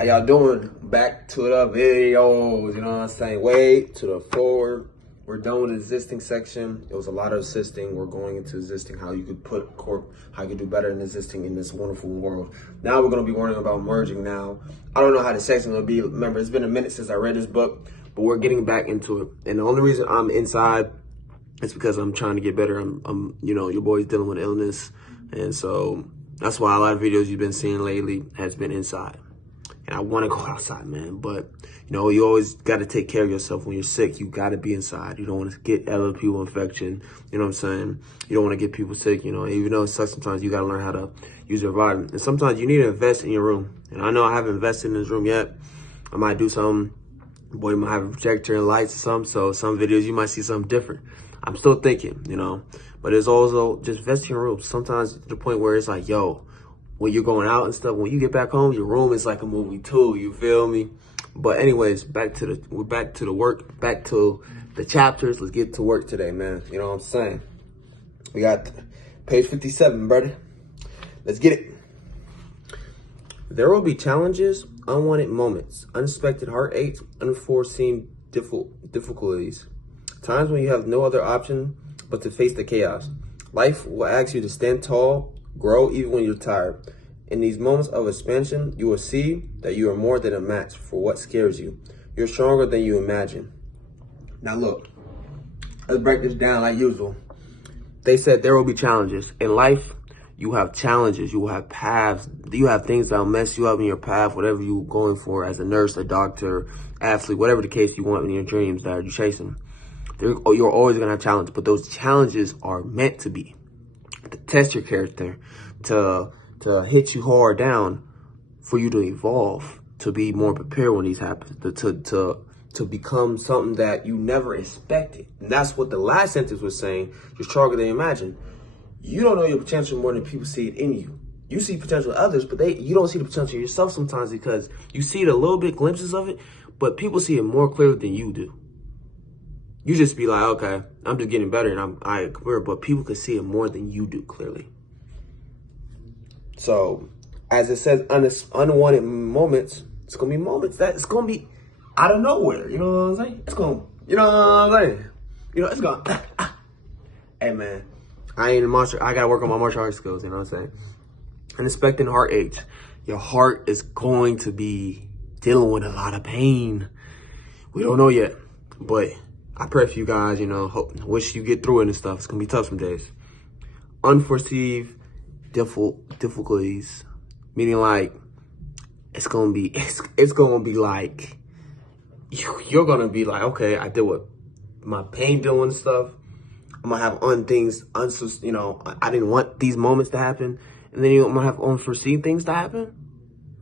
How y'all doing? Back to the videos, you know what I'm saying? Way to the forward. We're done with the existing section. It was a lot of existing. We're going into existing, how you could put how you could do better in existing in this wonderful world. Now we're going to be worrying about merging now. I don't know how the section will be. Remember, it's been a minute since I read this book, but we're getting back into it. And the only reason I'm inside is because I'm trying to get better. I'm you know, your boy's dealing with illness. And so that's why a lot of videos you've been seeing lately has been inside. And I want to go outside, man. But, you know, you always got to take care of yourself. When you're sick, you got to be inside. You don't want to get other people infection. You know what I'm saying? You don't want to get people sick, you know. Even though it sucks sometimes, you got to learn how to use your vitamin. And sometimes you need to invest in your room. And I know I haven't invested in this room yet. I might do something. Boy, you might have a projector and lights or something. So some videos, you might see something different. I'm still thinking, you know. But it's also just invest in your room. Sometimes to the point where it's like, yo, when you're going out and stuff, when you get back home, your room is like a movie too, you feel me? But anyways, we're back to the work, back to the chapters. Let's get to work today, man. You know what I'm saying? We got page 57, brother. Let's get it. There will be challenges, unwanted moments, unexpected heartaches, unforeseen difficulties. Times when you have no other option but to face the chaos. Life will ask you to stand tall, grow even when you're tired. In these moments of expansion, you will see that you are more than a match for what scares you. You're stronger than you imagine. Now look, let's break this down like usual. They said there will be challenges. In life, you have challenges. You will have paths. You have things that will mess you up in your path, whatever you're going for as a nurse, a doctor, athlete, whatever the case you want in your dreams that you're chasing. You're always going to have challenges, but those challenges are meant to be. To test your character, to hit you hard down, for you to evolve, to be more prepared when these happen, to become something that you never expected. And that's what the last sentence was saying. You're stronger than you imagine. You don't know your potential more than people see it in you. You see potential in others, but you don't see the potential in yourself sometimes because you see the little bit glimpses of it, but people see it more clearly than you do. You just be like, okay, I'm just getting better and I career, but people can see it more than you do clearly. So, as it says, unwanted moments, it's going to be moments that it's going to be out of nowhere. You know what I'm saying? It's going to, you know what I'm saying? You know, it's going to, hey man, I ain't a monster. I got to work on my martial arts skills, you know what I'm saying? Unexpected heartache. Your heart is going to be dealing with a lot of pain. We don't know yet, but I pray for you guys, you know, wish you get through it and stuff. It's going to be tough some days. Unforeseen difficulties, meaning like, it's going to be like, you're going to be like, okay, I deal with my pain doing stuff. I'm going to have things, you know, I didn't want these moments to happen. And then I'm going to have unforeseen things to happen.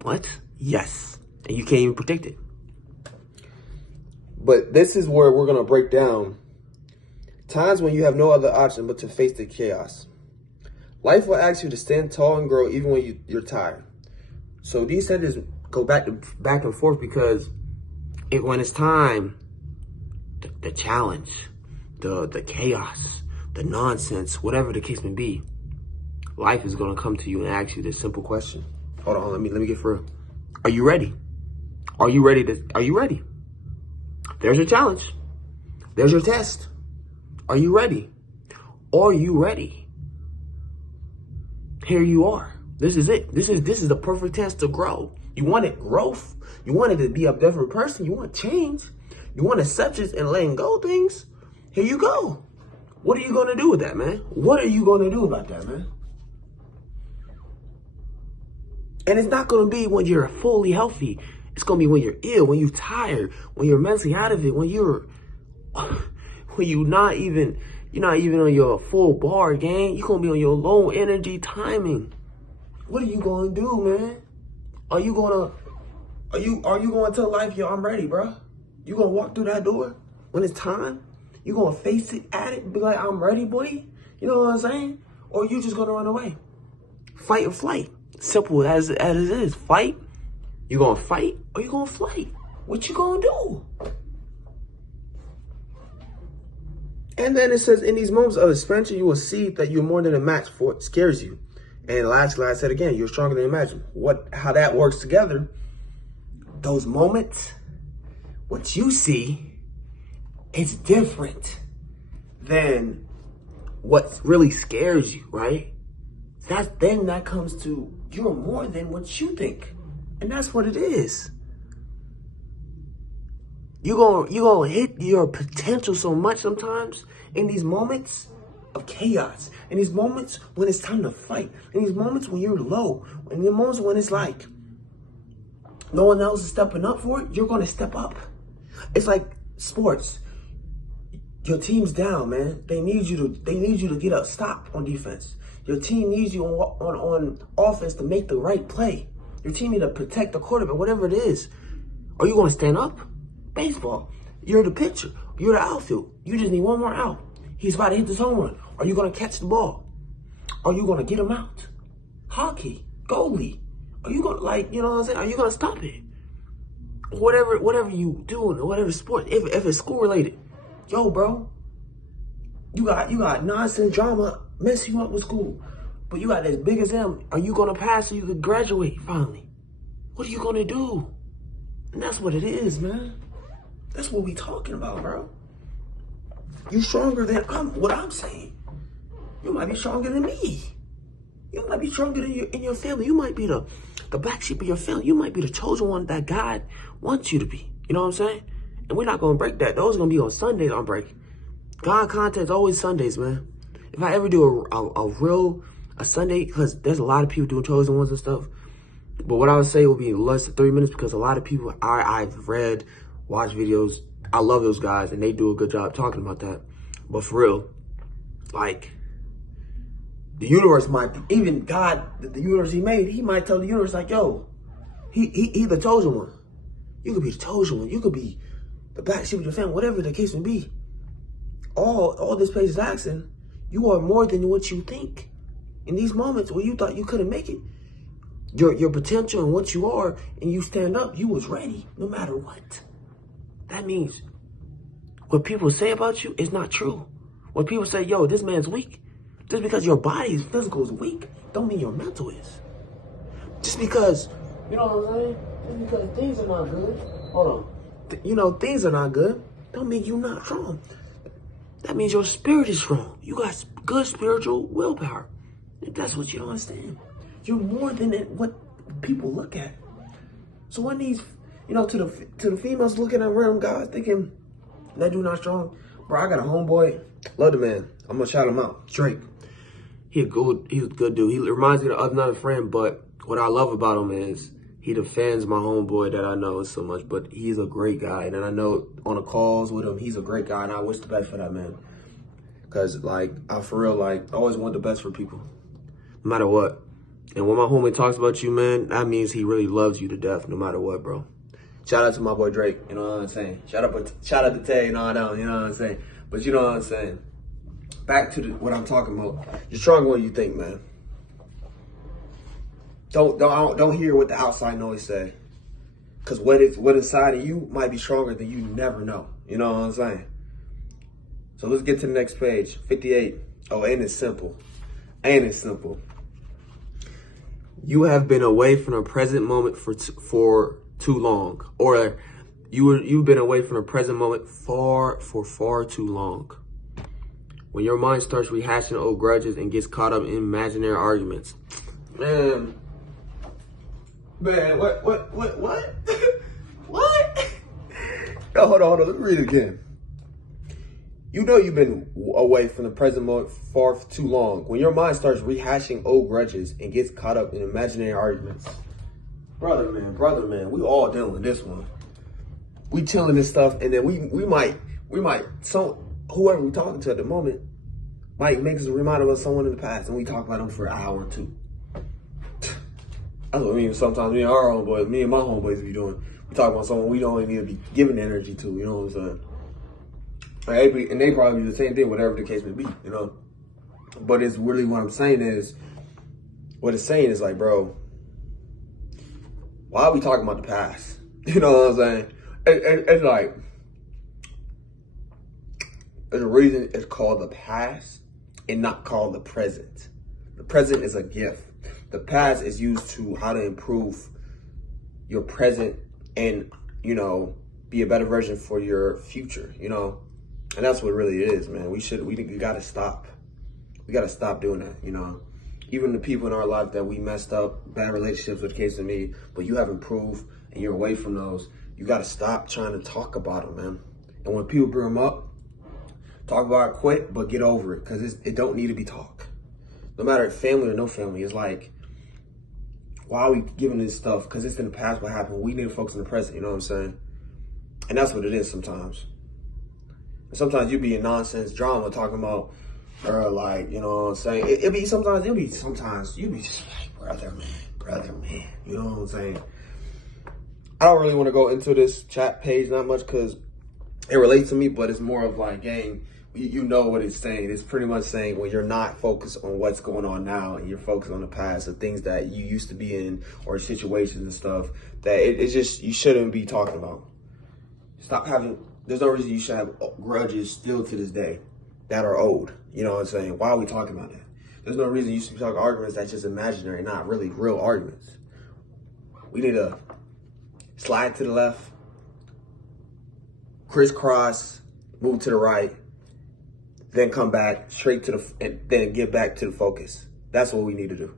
What? Yes. And you can't even predict it. But this is where we're going to break down times when you have no other option but to face the chaos. Life will ask you to stand tall and grow even when you're tired. So these sentences go back and forth because when it's time, the challenge, the chaos, the nonsense, whatever the case may be, life is going to come to you and ask you this simple question. Hold on, let me get for real. Are you ready? Are you ready? There's your challenge. There's your test. Are you ready? Are you ready? Here you are. This is it. This is the perfect test to grow. You wanted growth. You wanted to be a different person. You want change. You want acceptance and letting go of things. Here you go. What are you going to do with that, man? What are you going to do about that, man? And it's not going to be when you're fully healthy. It's going to be when you're ill, when you're tired, when you're mentally out of it, when you're not even on your full bar game. You're going to be on your low energy timing. What are you going to do, man? Are you going to tell life, yo, I'm ready, bro? You going to walk through that door when it's time? You going to face it at it and be like, I'm ready, boy? You know what I'm saying? Or you just going to run away? Fight or flight. Simple as it is. Fight. You gonna fight or you gonna flight? What you gonna do? And then it says, in these moments of expansion, you will see that you're more than a match for what scares you. And lastly, I said again, you're stronger than you imagine. How that works together those moments, what you see is different than what really scares you, right? Then that comes to you're more than what you think. And that's what it is. You gonna hit your potential so much sometimes in these moments of chaos, in these moments when it's time to fight, in these moments when you're low, in the moments when it's like no one else is stepping up for it, you're gonna step up. It's like sports. Your team's down, man. They need you to get a stop on defense. Your team needs you on offense to make the right play. Your team needs to protect the quarterback, whatever it is. Are you gonna stand up? Baseball, you're the pitcher, you're the outfield. You just need one more out. He's about to hit this home run. Are you gonna catch the ball? Are you gonna get him out? Hockey, goalie. Are you gonna, like, you know what I'm saying? Are you gonna stop it? Whatever you do, whatever sport, if it's school related, yo, bro, you got nonsense drama messing you up with school, but you got this big exam. Are you gonna pass so you can graduate finally? What are you gonna do? And that's what it is, man. That's what we talking about, bro. You stronger than what I'm saying. You might be stronger than me. You might be stronger than in your family. You might be the black sheep of your family. You might be the chosen one that God wants you to be. You know what I'm saying? And we're not going to break that. Those are going to be on Sundays on break. God content is always Sundays, man. If I ever do a Sunday, because there's a lot of people doing chosen ones and stuff. But what I would say will be less than 3 minutes, because a lot of people I've read, watched videos. I love those guys, and they do a good job talking about that. But for real, like, the universe might, even God, the universe he made, he might tell the universe, like, yo, he the chosen one. You could be the chosen one. You could be the black sheep of your family, whatever the case may be. All this place is asking, you are more than what you think. In these moments where you thought you couldn't make it, your potential and what you are, and you stand up, you was ready no matter what. That means what people say about you is not true. When people say, yo, this man's weak, just because your body's physical is weak, don't mean your mental is. Just because, you know what I'm saying? Just because things are not good, hold on. Things are not good, don't mean you're not strong. That means your spirit is strong. You got good spiritual willpower. If that's what you don't understand. You're more than what people look at. So when these, to the females looking at random guys thinking that dude not strong, bro, I got a homeboy, love the man. I'm gonna shout him out, Drake. He's a good dude. He reminds me of another friend, but what I love about him is he defends my homeboy that I know so much, but he's a great guy. And I know on the calls with him, he's a great guy, and I wish the best for that man. Cause I for real, always want the best for people, no matter what. And when my homie talks about you, man, that means he really loves you to death, no matter what, bro. Shout out to my boy Drake, you know what I'm saying? Shout out to Tay, you know what I'm saying? But you know what I'm saying? Back to what I'm talking about. You're stronger than you think, man. Don't hear what the outside noise say. Cause what inside of you might be stronger than you never know. You know what I'm saying? So let's get to the next page, 58. Oh, ain't it simple? Ain't it simple? You have been away from the present moment for too long, or you've been away from the present moment for far too long. When your mind starts rehashing old grudges and gets caught up in imaginary arguments, man, what? What? No, hold on, let me read it again. You know you've been away from the present moment far too long. When your mind starts rehashing old grudges and gets caught up in imaginary arguments. Brother, man, we all dealing with this one. We chilling this stuff, and then we might, whoever we talking to at the moment might make us a reminder of someone in the past, and we talk about them for an hour or two. That's what sometimes me and our homeboys, me and my homeboys be doing. We talk about someone we don't even need to be giving energy to, you know what I'm saying? And they probably do the same thing, whatever the case may be, you know? But it's really what I'm saying is, what it's saying is like, bro, why are we talking about the past? You know what I'm saying? It's like, there's a reason it's called the past and not called the present. The present is a gift. The past is used to how to improve your present and, you know, be a better version for your future, you know? And that's what really it is, man. We gotta stop. We gotta stop doing that, you know? Even the people in our life that we messed up, bad relationships with the case of me, but you have improved and you're away from those, you gotta stop trying to talk about them, man. And when people bring them up, talk about it quick, but get over it, because it don't need to be talked. No matter if family or no family, it's like, why are we giving this stuff? Because it's in the past what happened. We need to focus on the present, you know what I'm saying? And that's what it is sometimes. And sometimes you be in nonsense drama talking about, or like, you know what I'm saying? It'll be sometimes you be just like, brother, man, you know what I'm saying? I don't really want to go into this chat page that much because it relates to me, but it's more of like, gang, you know what it's saying. It's pretty much saying when you're not focused on what's going on now and you're focused on the past, the things that you used to be in or situations and stuff, that it's just, you shouldn't be talking about. There's no reason you should have grudges still to this day that are old. You know what I'm saying? Why are we talking about that? There's no reason you should be talking arguments that's just imaginary, not really real arguments. We need to slide to the left, crisscross, move to the right, then come back straight to and then get back to the focus. That's what we need to do.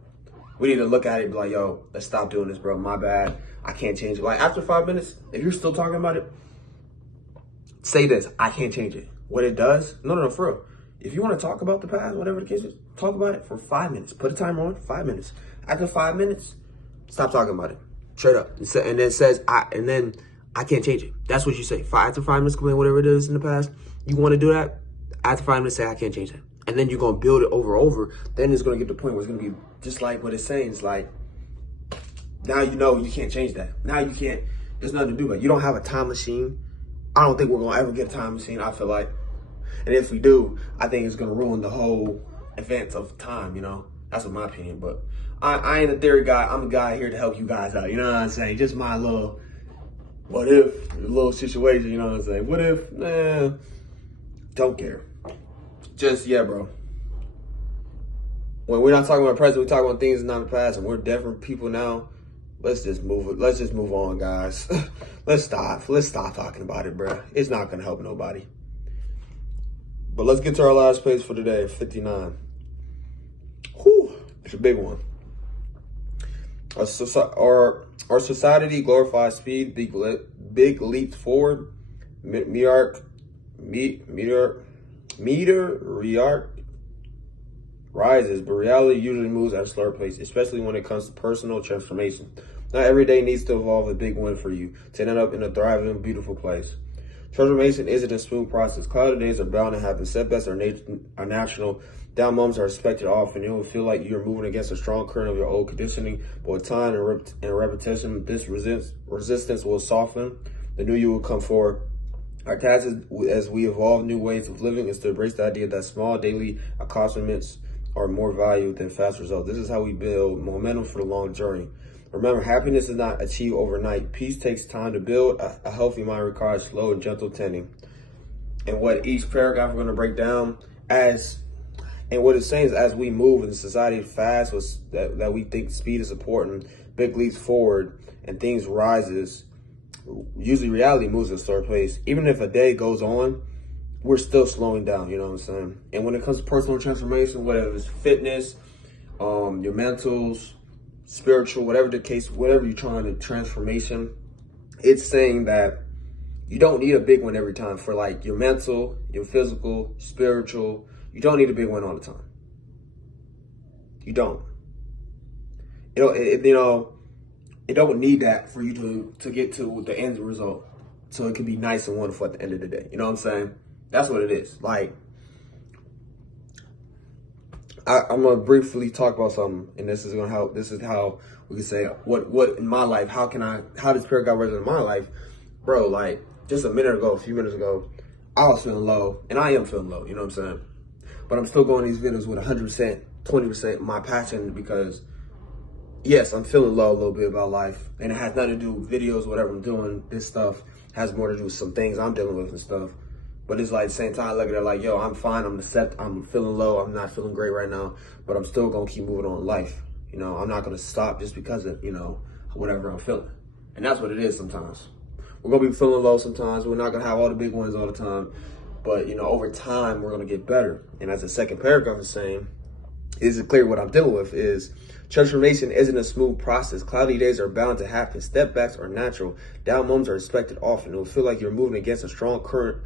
We need to look at it and be like, yo, let's stop doing this, bro. My bad. I can't change it. Like after 5 minutes, if you're still talking about it, say this, I can't change it. What it does, no, for real. If you want to talk about the past, whatever the case is, talk about it for 5 minutes. Put a timer on, 5 minutes. After 5 minutes, stop talking about it. Straight up. And then it says, I can't change it. That's what you say. After 5 minutes, complain whatever it is in the past. You want to do that? After 5 minutes, say, I can't change that. And then you're going to build it over. Then it's going to get to the point where it's going to be just like what it's saying. It's like, now you know you can't change that. Now you can't, there's nothing to do about it. You don't have a time machine. I don't think we're going to ever get a time machine, I feel like. And if we do, I think it's going to ruin the whole event of time, you know? That's my opinion. But I ain't a theory guy. I'm a guy here to help you guys out. You know what I'm saying? Just my little, what if, little situation, you know what I'm saying? What if, don't care. Just, yeah, bro. When we're not talking about the present, we're talking about things not in the past, and we're different people now. Let's just move it. Let's just move on, guys. Let's stop talking about it, bro. It's not gonna help nobody. But let's get to our last page for today, 59. Whew, it's a big one. Our society glorifies speed, big leaps forward, meteoric rises, but reality usually moves at a slower pace, especially when it comes to personal transformation. Not every day needs to evolve a big win for you to end up in a thriving, beautiful place. Transformation isn't a smooth process. Cloudy days are bound to happen. Setbacks are natural. Down moments are expected often. It will feel like you're moving against a strong current of your old conditioning, but with time and repetition, this resistance will soften. The new you will come forward. Our task as we evolve new ways of living is to embrace the idea that small daily accomplishments are more valued than fast results. This is how we build momentum for the long journey. Remember, happiness is not achieved overnight. Peace takes time to build. A healthy mind requires slow and gentle tending. And what each paragraph we're going to break down and what it's saying is, as we move in society fast, that we think speed is important, big leaps forward, and things rises. Usually reality moves at a slower pace. Even if a day goes on, we're still slowing down, you know what I'm saying? And when it comes to personal transformation, whether it's fitness, your mentals, spiritual, whatever the case, whatever you're trying to transformation, it's saying that you don't need a big one every time for like your mental, your physical, spiritual. You don't need a big one all the time. You don't. It don't need that for you to get to the end result. So it can be nice and wonderful at the end of the day. You know what I'm saying? That's what it is. Like, I'm going to briefly talk about something, and this is going to help. This is how we can say what in my life, how does paragraph resonate in my life? Bro, like just a few minutes ago, I was feeling low, and I am feeling low, you know what I'm saying? But I'm still going these videos with 100%, 20% my passion, because yes, I'm feeling low a little bit about life, and it has nothing to do with videos, whatever I'm doing. This stuff has more to do with some things I'm dealing with and stuff. But it's like, at the same time, I look at it like, yo, I'm fine. I'm feeling low. I'm not feeling great right now, but I'm still going to keep moving on in life. You know, I'm not going to stop just because of, whatever I'm feeling. And that's what it is sometimes. We're going to be feeling low sometimes. We're not going to have all the big ones all the time. But, you know, over time, we're going to get better. And as the second paragraph is saying, is it clear what I'm dealing with is transformation isn't a smooth process. Cloudy days are bound to happen. Step backs are natural. Down moments are expected often. It will feel like you're moving against a strong current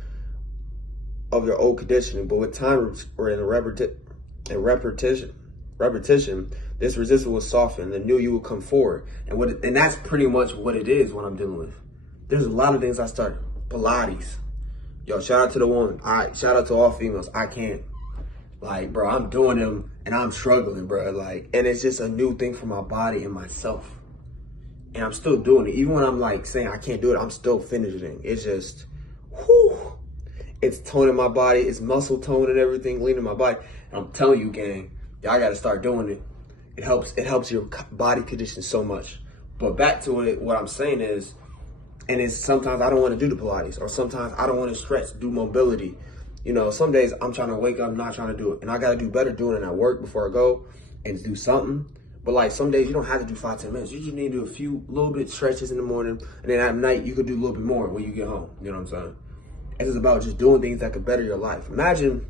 of your old conditioning. But with time or in repetition, this resistance will soften. The new you will come forward. And that's pretty much what it is, what I'm dealing with. There's a lot of things I started. Pilates. Yo, shout out to the woman. All right, shout out to all females. I can't. Like, bro, I'm doing them and I'm struggling, bro. Like, and it's just a new thing for my body and myself. And I'm still doing it. Even when I'm like saying I can't do it, I'm still finishing. It's just, whew. It's toning my body. It's muscle tone and everything, leaning my body. And I'm telling you, gang, y'all got to start doing it. It helps your body condition so much. But back to it, what I'm saying is, and it's sometimes I don't want to do the Pilates, or sometimes I don't want to stretch, do mobility. You know, some days I'm trying to wake up, not trying to do it. And I got to do better doing it at work before I go and do something. But like some days you don't have to do 5-10 minutes. You just need to do a few little bit stretches in the morning. And then at night you could do a little bit more when you get home. You know what I'm saying? It's just about just doing things that could better your life. Imagine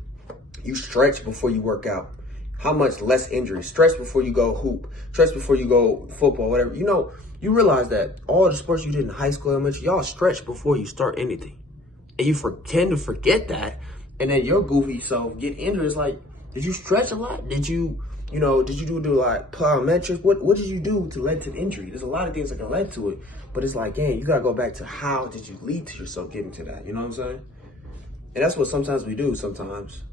you stretch before you work out. How much less injury? Stretch before you go hoop. Stretch before you go football, whatever. You know, you realize that all the sports you did in high school, elementary, y'all stretch before you start anything. And you tend to forget that. And then your goofy self get injured. It's like, did you stretch a lot? Did you do like plyometrics? What did you do to lead to an injury? There's a lot of things that can lead to it. But it's like, you got to go back to how did you lead to yourself getting to that? You know what I'm saying? And that's what sometimes we do sometimes.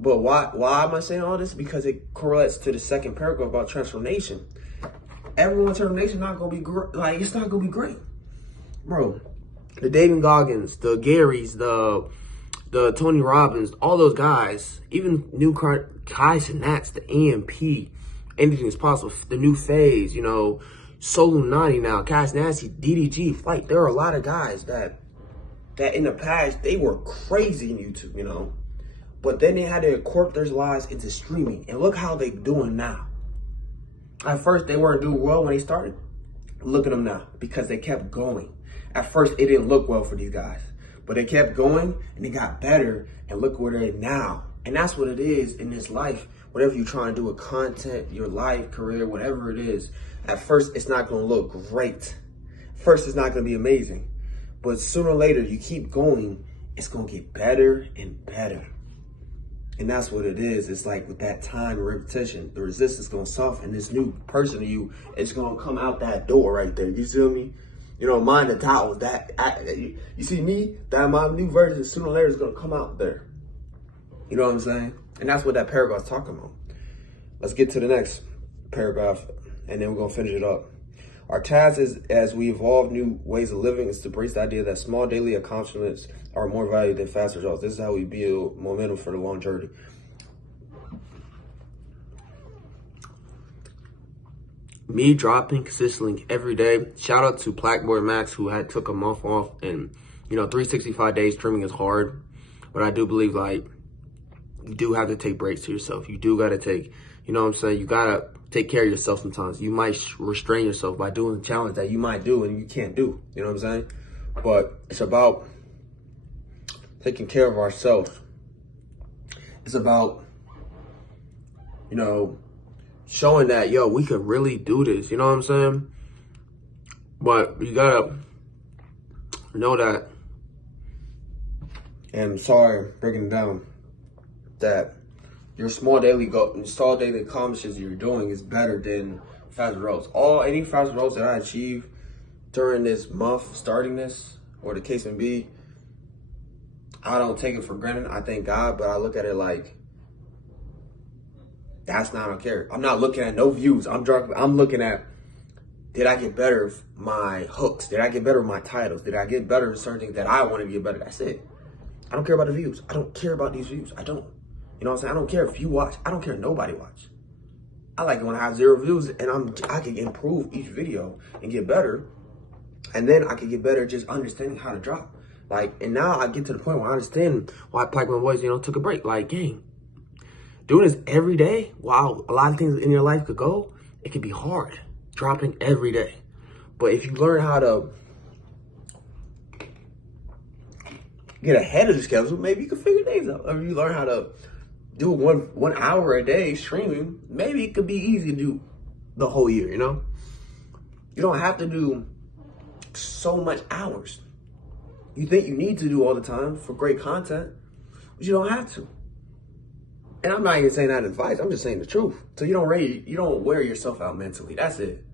But why am I saying all this? Because it correlates to the second paragraph about transformation. Everyone's transformation not going to be great. Like, it's not going to be great. Bro, the David Goggins, the Garys, the Tony Robbins, all those guys, even new Kai Cenats, the AMP, anything is possible. The new phase, you know, Solunati now, Cass Nasty, DDG, Flight. There are a lot of guys that in the past, they were crazy in YouTube, you know. But then they had to incorporate their lives into streaming. And look how they doing now. At first, they weren't doing well when they started. Look at them now, because they kept going. At first, it didn't look well for these guys. But they kept going, and they got better, and look where they're at now. And that's what it is in this life. Whatever you're trying to do with content, your life, career, whatever it is, at first, it's not going to look great. First, it's not going to be amazing. But sooner or later, you keep going, it's going to get better and better. And that's what it is. It's like with that time and repetition, the resistance is going to soften. This new person of you is going to come out that door right there. You feel me? You know, mind the towels. You see me? That my new version, sooner or later, is going to come out there. You know what I'm saying? And that's what that paragraph is talking about. Let's get to the next paragraph, and then we're going to finish it up. Our task is, as we evolve new ways of living, is to embrace the idea that small daily accomplishments are more valuable than fast results. This is how we build momentum for the long journey. Me dropping consistently every day. Shout out to Blackboard Max, who took a month off, and 365 days streaming is hard. But I do believe, like, you do have to take breaks to yourself. You do got to take, you know what I'm saying? You got to take care of yourself sometimes. You might restrain yourself by doing a challenge that you might do and you can't do. You know what I'm saying? But it's about taking care of ourselves. It's about, showing that, we could really do this. You know what I'm saying? But you got to know that, and I'm sorry, breaking it down, that your small daily accomplishments you're doing is better than fast results. Any fast results that I achieve during this month, starting this, or the case may be, I don't take it for granted. I thank God, but I look at it like, that's not, I don't care. I'm not looking at no views. I'm looking at, did I get better with my hooks? Did I get better with my titles? Did I get better with certain things that I want to get better? That's it. I don't care about the views. I don't care about these views. I don't. You know what I'm saying? I don't care if you watch. I don't care if nobody watch. I like it when I have 0 views and I can improve each video and get better. And then I can get better just understanding how to drop. And now I get to the point where I understand why Blackman Boys, took a break. Doing this every day, while a lot of things in your life could go, it can be hard dropping every day. But if you learn how to get ahead of the schedule, maybe you can figure things out. Or if you learn how to do one hour a day streaming, maybe it could be easy to do the whole year, you know? You don't have to do so much hours. You think you need to do all the time for great content, but you don't have to. And I'm not even saying that advice, I'm just saying the truth. So you don't wear yourself out mentally, that's it.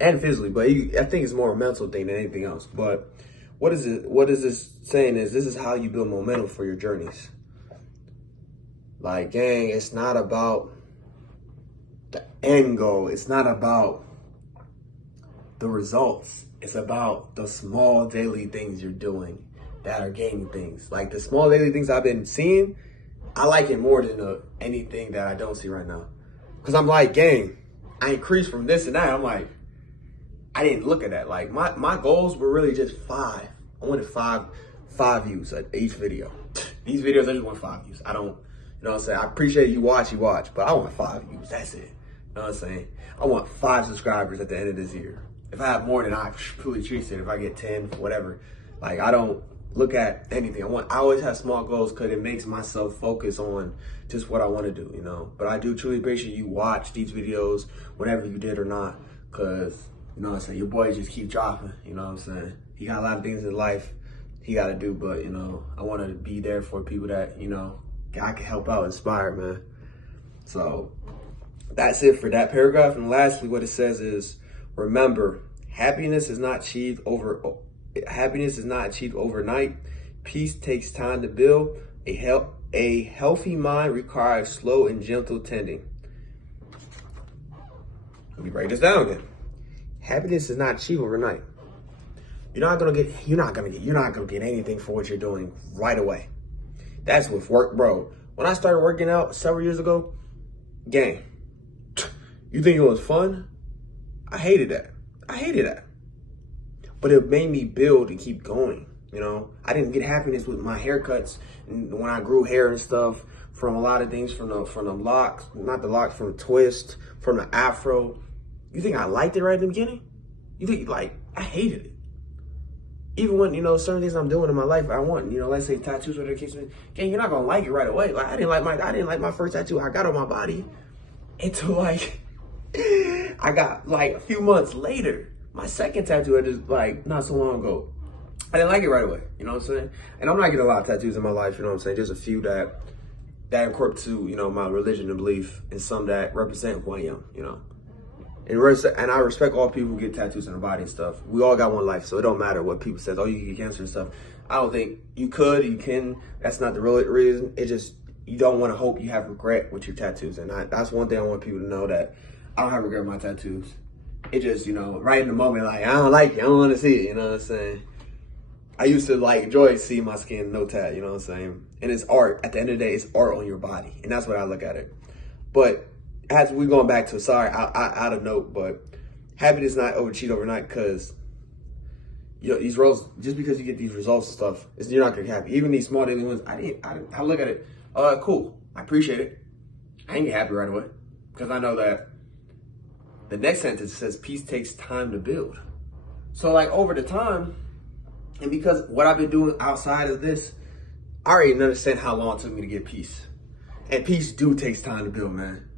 And physically, but I think it's more a mental thing than anything else. But what is this saying is, this is how you build momentum for your journeys. Like, gang, it's not about the end goal. It's not about the results. It's about the small daily things you're doing that are gaining things. Like the small daily things I've been seeing, I like it more than anything that I don't see right now. Because I'm like, gang, I increased from this and that. I'm like, I didn't look at that. Like my goals were really just 5. I wanted five views at each video. These videos, I just want 5 views. I don't, you know what I'm saying? I appreciate you watch, but I want 5 views. That's it. You know what I'm saying? I want 5 subscribers at the end of this year. If I have more than I truly treat it, if I get 10, whatever, like I don't look at anything. I always have small goals because it makes myself focus on just what I want to do, you know? But I do truly appreciate you watch these videos, whatever you did or not, because, you know what I'm saying, your boy just keep dropping, you know what I'm saying? He got a lot of things in life he got to do, but, you know, I want to be there for people that, you know, I can help out, inspire, man. So that's it for that paragraph. And lastly, what it says is, remember, happiness is not achieved overnight. Peace takes time to build. A healthy mind requires slow and gentle tending. Let me break this down again. Happiness is not achieved overnight. You're not gonna get anything for what you're doing right away. That's with work, bro. When I started working out several years ago, gang, you think it was fun? I hated that. But it made me build and keep going, you know? I didn't get happiness with my haircuts and when I grew hair and stuff from a lot of things, from the locks, not the locks, from the twist, from the afro. You think I liked it right in the beginning? You think, like, I hated it. Even when, you know, certain things I'm doing in my life, I want, you know, let's say tattoos, whatever the case may be. Gang, you're not gonna like it right away. Like, I didn't like my first tattoo I got on my body until like, I got like a few months later. My second tattoo I just like not so long ago. I didn't like it right away, you know what I'm saying? And I'm not getting a lot of tattoos in my life, you know what I'm saying? There's a few that incorporate to, you know, my religion and belief, and some that represent who I am, you know? And I respect all people who get tattoos on their body and stuff. We all got one life, so it don't matter what people say. Oh, you can get cancer and stuff. I don't think you can. That's not the real reason. It just, you don't want to hope you have regret with your tattoos. And that's one thing I want people to know, that I don't have regret with my tattoos. It just, you know, right in the moment, like, I don't like it. I don't want to see it, you know what I'm saying? I used to like enjoy seeing my skin, no tat, you know what I'm saying? And it's art. At the end of the day, it's art on your body. And that's what I look at it. But as we going back to, sorry, out of note, but happiness is not achieved overnight, because, you know, these roles, just because you get these results and stuff, you're not gonna be happy. Even these small daily ones, I look at it, cool, I appreciate it. I ain't get happy right away, because I know that the next sentence says peace takes time to build. So like over the time, and because what I've been doing outside of this, I already understand how long it took me to get peace. And peace takes time to build, man.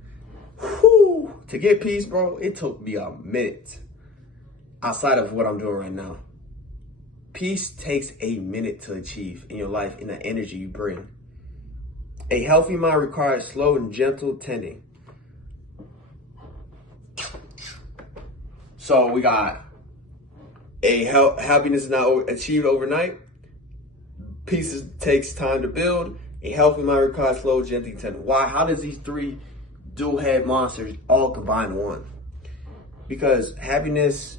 Whew. To get peace, bro, it took me a minute outside of what I'm doing right now. Peace takes a minute to achieve in your life, in the energy you bring. A healthy mind requires slow and gentle tending. So we got happiness is not achieved overnight. Peace takes time to build. A healthy mind requires slow, gentle tending. Why? How does these three dual head monsters all combine in one? Because happiness,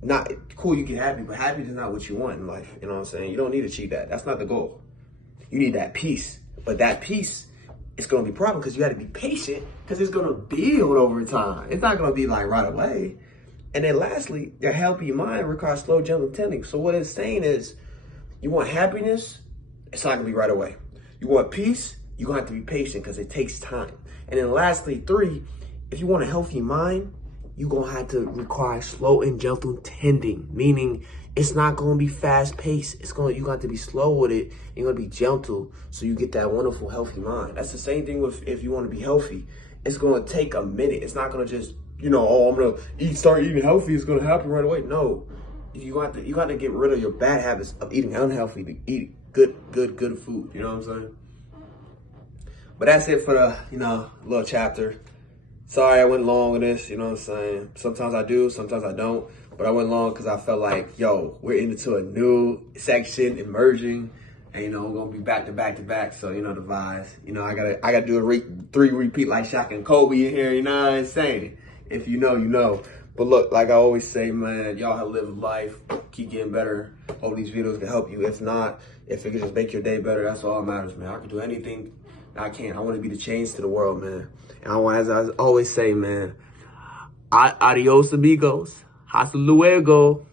not cool, you get happy, but happiness is not what you want in life. You know what I'm saying? You don't need to achieve that. That's not the goal. You need that peace. But that peace, it's going to be a problem because you got to be patient, because it's going to build over time. It's not going to be like right away. And then lastly, your healthy mind requires slow, gentle tending. So what it's saying is, you want happiness, it's not going to be right away. You want peace, you're going to have to be patient because it takes time. And then lastly, 3, if you want a healthy mind, you're going to have to require slow and gentle tending, meaning it's not going to be fast paced. You're going to have to be slow with it. You're going to be gentle so you get that wonderful, healthy mind. That's the same thing with if you want to be healthy. It's going to take a minute. It's not going to just, I'm going to start eating healthy. It's going to happen right away. No, you got to get rid of your bad habits of eating unhealthy to eat good food. You know what I'm saying? But that's it for the, little chapter. Sorry I went long with this, you know what I'm saying? Sometimes I do, sometimes I don't. But I went long because I felt like, we're into a new section, emerging. And, we're going to be back to back. So, the vibes. I gotta do a 3 repeat like Shaq and Kobe in here, you know what I'm saying? If you know, you know. But look, like I always say, man, y'all have lived life. Keep getting better. Hope these videos can help you. If not, if it can just make your day better, that's all that matters, man. I can do anything I can. I want to be the change to the world, man. And as I always say, man, adios amigos. Hasta luego.